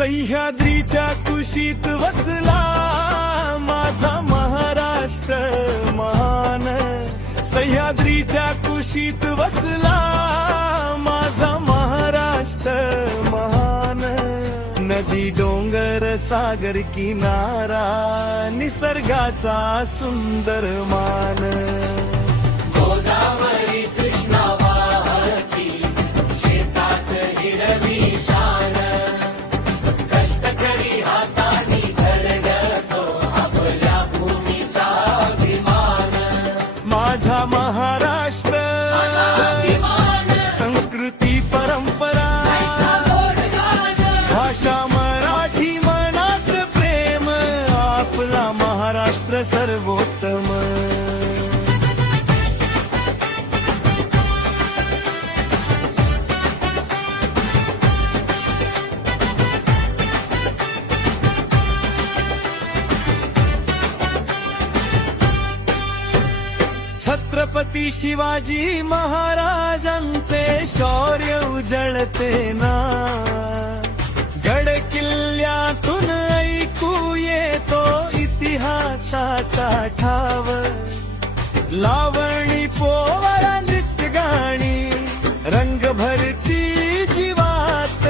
सह्याद्रीच्या कुशीत वसला माझा महाराष्ट्र महान. सह्याद्रीच्या कुशीत वसला माझा महाराष्ट्र महान. नदी डोंगर सागर किनारा निसर्गाचा सुंदर मान. गोदावरी कृष्णा वाहती शेतात हिरवी शान. कष्टकरी हातानी घडतो आपल्या भूमीचा अभिमान. माझा महाराष्ट्र संस्कृती परंपरा भाषा मराठी मनात प्रेम आपला महाराष्ट्र सर्वोत्तम. छत्रपती शिवाजी महाराजांचे शौर्य उजळते ना. गड किल्ल्यातून ऐकू येतो इतिहासाचा ठाव. लावणी पोवाडा नृत्य गाणी रंग भरती जीवात.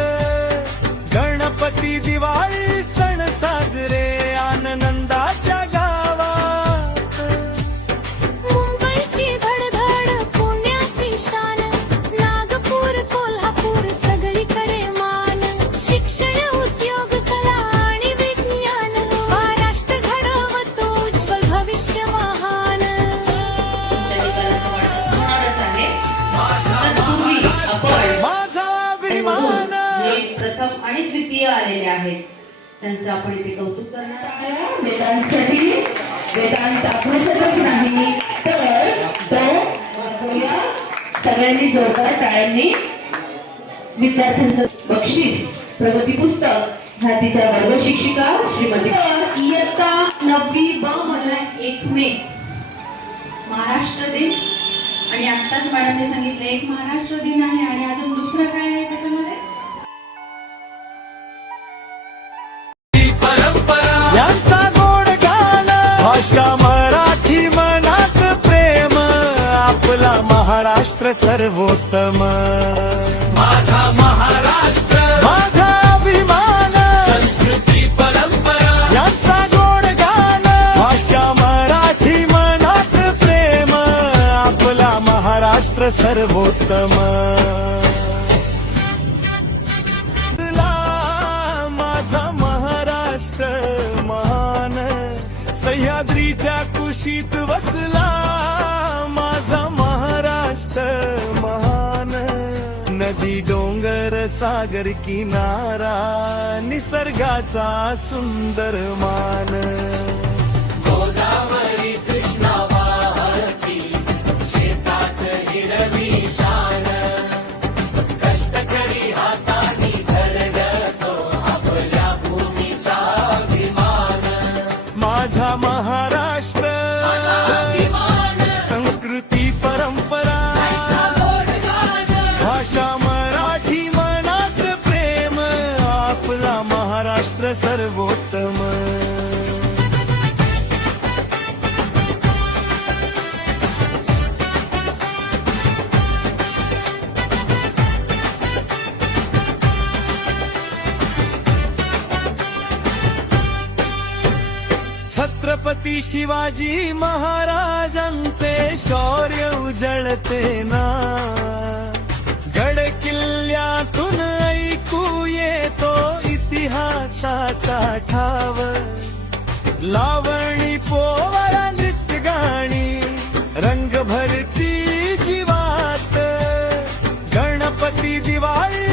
गणपती दिवाळी सण साजरे आनंदाच्या प्रथम आणि द्वितीय आलेले आहेत त्यांचं आपण इथे कौतुक करणार आहोत. वेदांसाठी वेदांत आपणच नाही तर सगळ्यांनी जोरदार टाळ्यांनी विद्यार्थ्यांचं बक्षीस प्रगती पुस्तक ह्या तिच्या वर्ग शिक्षिका श्रीमती इयत्ता 9वी ब मध्ये 1 मे महाराष्ट्र दिन. आणि आत्ताच मॅडमने सांगितलं एक महाराष्ट्र दिन आहे आणि अजून दुसरं काय आहे त्याच्यामध्ये यांचा गोड गाण भाषा मराठी मनात प्रेम आपला महाराष्ट्र सर्वोत्तम. माझा महाराष्ट्र माझा अभिमान संस्कृती परंपरा यांचा गोड गाण भाषा मराठी मनात प्रेम आपला महाराष्ट्र सर्वोत्तम. महान सह्याद्रीच्या कुशीत वसला माझा महाराष्ट्र महान. नदी डोंगर सागर किनारा निसर्गाचा सुंदर मान. गोदावरी कृष्णा वाहती शेतात हिरवी शान. कष्टकरी हातानी घडतो आपल्या भूमीचा अभिमान. माझा महाराष्ट्र संस्कृती परंपरा भाषा मराठी मनात प्रेम आपला महाराष्ट्र सर्वोत्तम. छत्रपती शिवाजी महाराजांचे शौर्य उजळते ना. गड किल्ल्यातून ऐकू येतो इतिहासाचा ठाव. लावणी पोवाडा नृत्य गाणी रंग भरती जीवात. गणपती दिवाळी